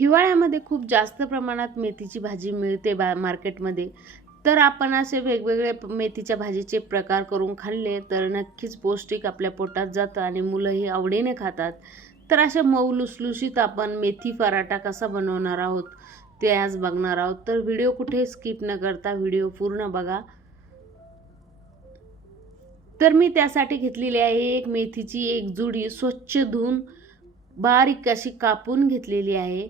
हिवाळ्यामध्ये खूप जास्त प्रमाणात मेथीची भाजी मिळते बा मार्केटमध्ये. तर आपण असे वेगवेगळे मेथीच्या भाजीचे प्रकार करून खाल्ले तर नक्कीच पौष्टिक आपल्या पोटात जातं आणि मुलंही आवडीने खातात. तर अशा मऊ लुसलुशीत आपण मेथी पराठा कसा बनवणार आहोत ते आज बघणार आहोत. तर व्हिडिओ कुठे स्किप न करता व्हिडिओ पूर्ण बघा. तर मी त्यासाठी घेतलेली आहे एक मेथीची एक जुडी स्वच्छ धुवून बारीक अशी कापून घेतलेली आहे.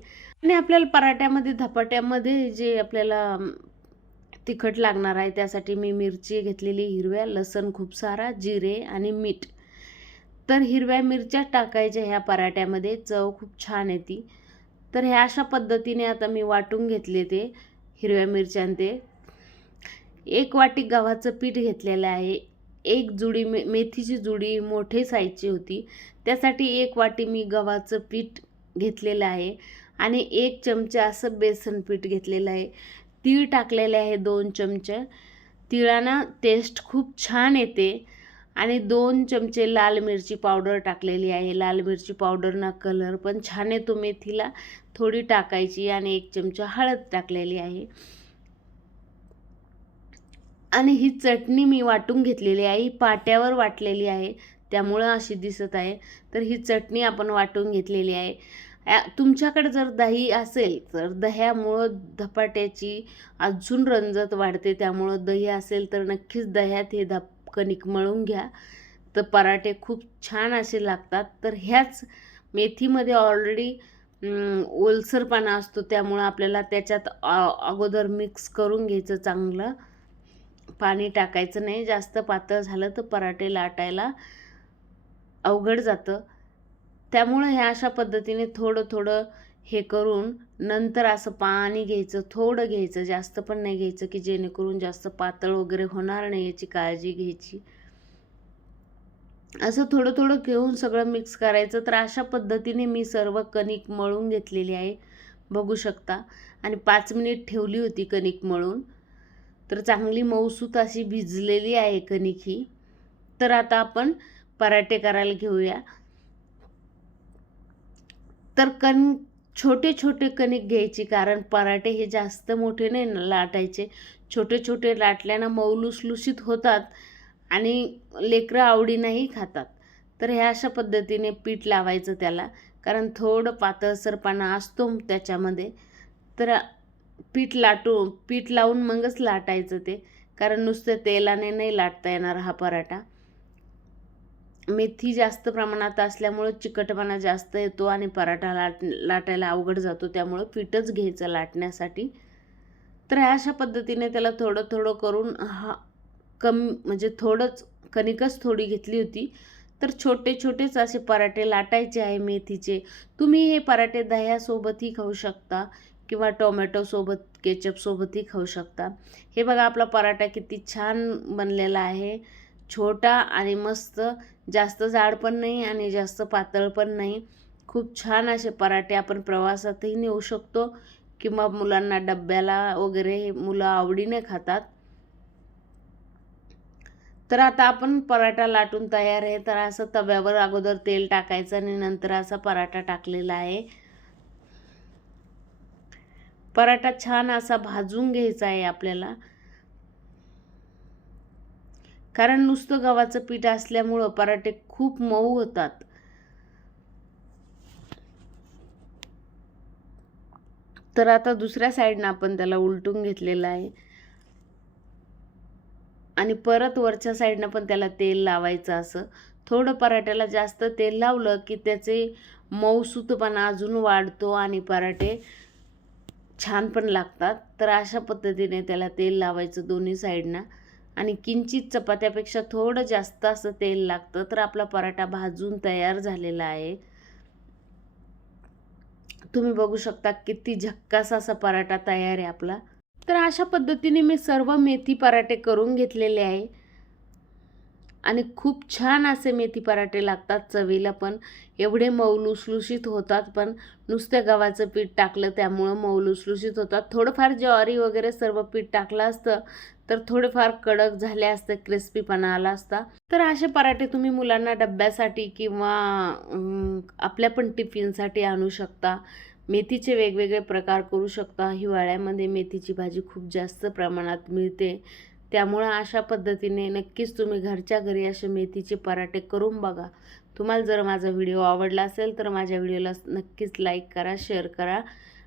आणि आपल्याला पराठ्यामध्ये धपाट्यामध्ये जे आपल्याला तिखट लागणार आहे त्यासाठी मी मिरची घेतलेली हिरव्या लसण खूप सारा जिरे आणि मीठ. तर हिरव्या मिरच्या टाकायच्या ह्या पराठ्यामध्ये चव खूप छान येते. तर ह्या अशा पद्धतीने आता मी वाटून घेतले ते हिरव्या मिरच्यां ते एक वाटी गव्हाचं पीठ घेतलेलं आहे. एक जुडी मे मेथीची जुडी मोठे साईजची होती. त्यासाठी एक वाटी मी गव्हाचं पीठ घेतलेलं आहे आणि एक चमचा असं बेसन पीठ घेतलेलं आहे. तीळ टाकलेले आहे दोन चमचे. तिळानं टेस्ट खूप छान येते आणि दोन चमचे लाल मिरची पावडर टाकलेली आहे. लाल मिरची पावडरना कलर पण छान येतो मेथीला. थोडी टाकायची आणि एक चमचा हळद टाकलेली आहे. आणि ही चटणी मी वाटून घेतलेली आहे ही पाट्यावर वाटलेली आहे त्यामुळं अशी दिसत आहे. तर ही चटणी आपण वाटून घेतलेली आहे. तुमच्याकडे जर दही असेल तर दह्यामुळं धपाट्याची अजून रंजत वाढते त्यामुळं दही असेल तर नक्कीच दह्यात हे धप कणिक मळून घ्या. तर पराठे खूप छान असे लागतात. तर ह्याच मेथीमध्ये ऑलरेडी ओलसरपणा असतो त्यामुळं आपल्याला त्याच्यात अगोदर मिक्स करून घ्यायचं चांगलं. पाणी टाकायचं नाही जास्त पातळ झालं तर पराठे लाटायला अवघड जातं. त्यामुळं ह्या अशा पद्धतीने थोडं थोडं हे करून नंतर असं पाणी घ्यायचं थोडं घ्यायचं जास्त पण नाही घ्यायचं की जेणेकरून जास्त पातळ वगैरे होणार नाही याची काळजी घ्यायची. असं थोडं थोडं घेऊन सगळं मिक्स करायचं. तर अशा पद्धतीने मी सर्व कणिक मळून घेतलेली आहे. बघू शकता. आणि पाच मिनिट ठेवली होती कणिक मळून. तर चांगली मऊसूत अशी भिजलेली आहे कणिक ही तर आता आपण पराठे करायला घेऊया. तर कण छोटे छोटे कणिक घ्यायची कारण पराठे हे जास्त मोठे नाही ना लाटायचे. छोटे छोटे लाटल्यानं मऊ लुसलुसीत होतात आणि लेकरं आवडीनंही खातात. तर ह्या अशा पद्धतीने पीठ लावायचं त्याला. कारण थोडं पातळसरपणा असतो त्याच्यामध्ये. तर पीठ लाटू पीठ लावून मगच लाटायचं ते. कारण नुसतं तेलाने नाही लाटता येणार हा पराठा. मेथी जास्त प्रमाणात असल्यामुळं चिकटपणा जास्त येतो आणि पराठा लाट लाटायला अवघड जातो. त्यामुळं पीठच घ्यायचं लाटण्यासाठी. तर ह्या अशा पद्धतीने त्याला थोडं थोडं करून हा कम म्हणजे थोडंच कणिकच थोडी घेतली होती. तर छोटे छोटेच असे पराठे लाटायचे आहे मेथीचे. तुम्ही हे पराठे दह्यासोबतही खाऊ शकता. किंवा टोमॅटोसोबत केचपसोबतही खाऊ शकता. हे बघा आपला पराठा किती छान बनलेला आहे. छोटा आणि मस्त. जास्त जाड पण नाही आणि जास्त पातळ पण नाही. खूप छान असे पराठे आपण प्रवासातही नेऊ शकतो किंवा मुलांना डब्याला वगैरे हे मुलं आवडीने खातात. तर आता आपण पराठा लाटून तयार आहे. तर असं तव्यावर अगोदर तेल टाकायचं आणि नंतर असा पराठा टाकलेला आहे. पराठा छान असा भाजून घ्यायचा आहे आपल्याला. कारण नुसतं गव्हाचं पीठ असल्यामुळं पराठे खूप मऊ होतात. तर आता दुसऱ्या साईडनं आपण त्याला उलटून घेतलेलं आहे. आणि परत वरच्या साईडनं पण त्याला तेल लावायचं असं. थोडं पराठ्याला जास्त तेल लावलं की त्याचे मऊसूतपणा अजून वाढतो आणि पराठे छान पण लागतात. तर अशा पद्धतीने त्याला तेल लावायचं दोन्ही साईडनं. आणि किंचित चपात्यापेक्षा थोडं जास्त असं तेल लागतं तर आपला पराठा भाजून तयार झालेला आहे. तुम्ही बघू शकता किती झक्कास असा पराठा तयार आहे आपला. तर अशा पद्धतीने मी सर्व मेथी पराठे करून घेतलेले आहे. आणि खूप छान असे मेथी पराठे लागतात चवीला पण. एवढे मौलुसलुशीत होतात पण नुसत्या गव्हाचं पीठ टाकलं त्यामुळं मौलुसलुशीत होतात. थोडंफार ज्वारी वगैरे सर्व पीठ टाकलं असतं तर थोडेफार कडक झाले असते क्रिस्पीपणा आला असता. तर असे पराठे तुम्ही मुलांना डब्यासाठी किंवा आपल्या पण टिफिनसाठी आणू शकता. मेथीचे वेगवेगळे प्रकार करू शकता. हिवाळ्यामध्ये मेथीची भाजी खूप जास्त प्रमाणात मिळते. त्यामुळं अशा पद्धतीने नक्कीच तुम्ही घरच्या घरी असे मेथीचे पराठे करून बघा. तुम्हाला जर माझा व्हिडिओ आवडला असेल तर माझ्या व्हिडिओला नक्कीच लाईक करा शेअर करा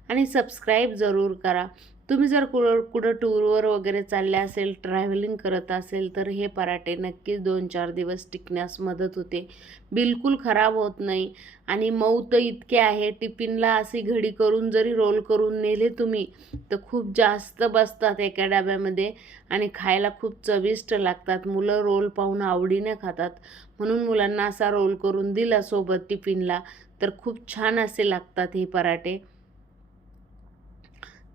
आणि सबस्क्राईब जरूर करा. तुम्ही जर कुठं कुठं टूरवर वगैरे चालले असेल ट्रॅव्हलिंग करत असेल तर हे पराठे नक्कीच दोन चार दिवस टिकण्यास मदत होते. बिलकुल खराब होत नाही. आणि मऊ तर इतके आहे टिफिनला अशी घडी करून जरी रोल करून नेले तुम्ही तर खूप जास्त बसतात एका डब्यामध्ये आणि खायला खूप चविष्ट लागतात. मुलं रोल पाहून आवडीने खातात. म्हणून मुलांना असा रोल करून दिला सोबत टिफिनला तर खूप छान असे लागतात हे पराठे.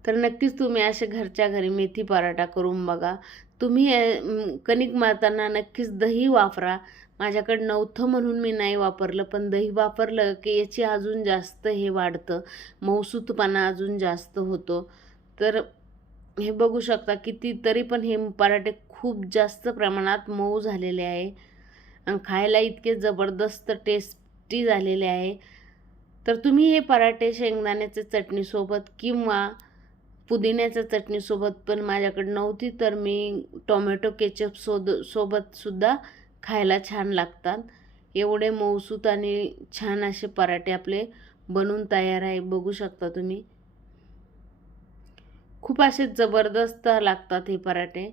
तर नक्कीच तुम्ही असे घरच्या घरी मेथी पराठा करून बघा. तुम्ही कणिक मारताना नक्कीच दही वापरा. माझ्याकडं नव्हतं म्हणून मी नाही वापरलं पण दही वापरलं की याची अजून जास्त हे वाढतं. मऊसूतपणा अजून जास्त होतो. तर हे बघू शकता किती तरी पण हे पराठे खूप जास्त प्रमाणात मऊ झालेले आहे. आणि खायला इतके जबरदस्त टेस्टी झालेले आहे. तर तुम्ही हे पराठे शेंगदाण्याचे चटणीसोबत किंवा पुदिन्याच्या चटणीसोबत पण माझ्याकडे नव्हती तर मी टोमॅटो केचप सोद सोबतसुद्धा खायला छान लागतात. एवढे मौसूत आणि छान असे पराठे आपले बनून तयार आहे बघू शकता तुम्ही. खूप असे जबरदस्त लागतात हे पराठे.